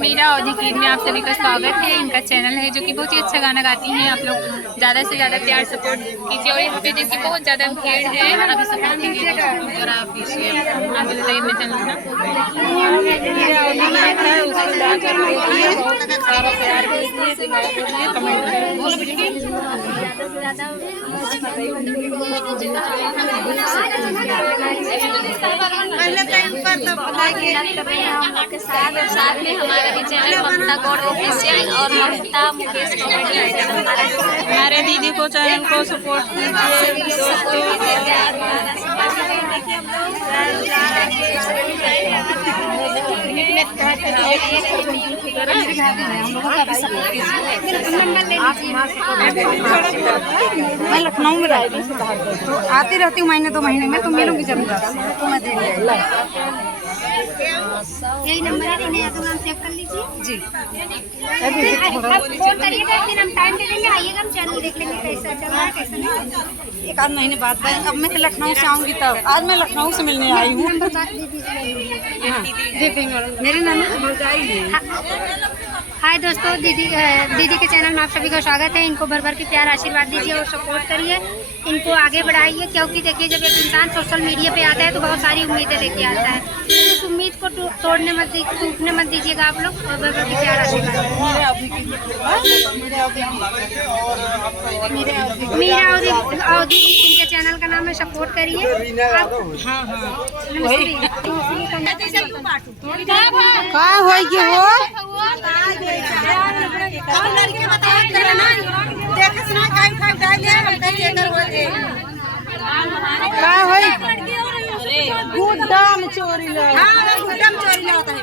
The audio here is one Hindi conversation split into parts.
मीरा औधी में आप सभी का स्वागत है। इनका चैनल है जो कि बहुत ही अच्छा गाना गाती हैं। आप लोग ज़्यादा से ज़्यादा प्यार सपोर्ट कीजिए। और यहाँ पे देखिए बहुत ज़्यादा भीड़ है, अभी सपोर्ट कीजिए और आप कीजिए। आप बताइए मैं चैनल साथ में हमारा भी चैनल ममता गौड़ ऑफिशियल और ममता मुकेश कॉमेडी हमारे दीदी को चैनल को सपोर्ट मैं लखनऊ में रहती हूँ, तो आती रहती हूँ महीने 2 महीने में, तो मिलूंगी जरूर तो मैं दे यही नंबर है, इन्हें तो नाम सेव कर लीजिए जी। फोन करिएगा, फिर हम टाइम दे देंगे, आइएगा, हम चैनल देख लेंगे कैसा चल रहा है कैसा नहीं। 1 आध महीने बाद अब मैं लखनऊ से आऊँगी, तब आज मैं लखनऊ से मिलने आई हूँ। मेरी नाम भौजाई है। हाय दोस्तों, दीदी के चैनल में आप सभी का स्वागत है। इनको भर भर के प्यार आशीर्वाद दीजिए और सपोर्ट करिए, इनको आगे बढ़ाइए। क्योंकि देखिए जब एक इंसान सोशल मीडिया पे आता है तो बहुत सारी उम्मीदें लेके आता है, तो उस उम्मीद को टूटने मत दीजिएगा आप लोग, और भर भर के प्यार आशीर्वाद। मीरा अवधी जी, इनके चैनल का नाम है, सपोर्ट करिए।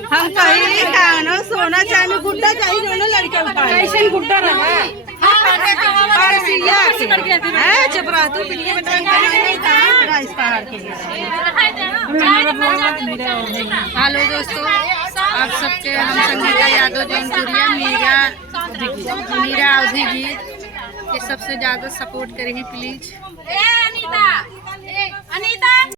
हम कहीं खाना सोना चाहे गुड्डा चाहिए, जो लड़के कैसे गुड्डा रहा हेलो दोस्तों, आप सबके हम संगीता यादव जौनपुरिया मीरा अवधी जी ये सबसे ज़्यादा सपोर्ट करेंगे प्लीज।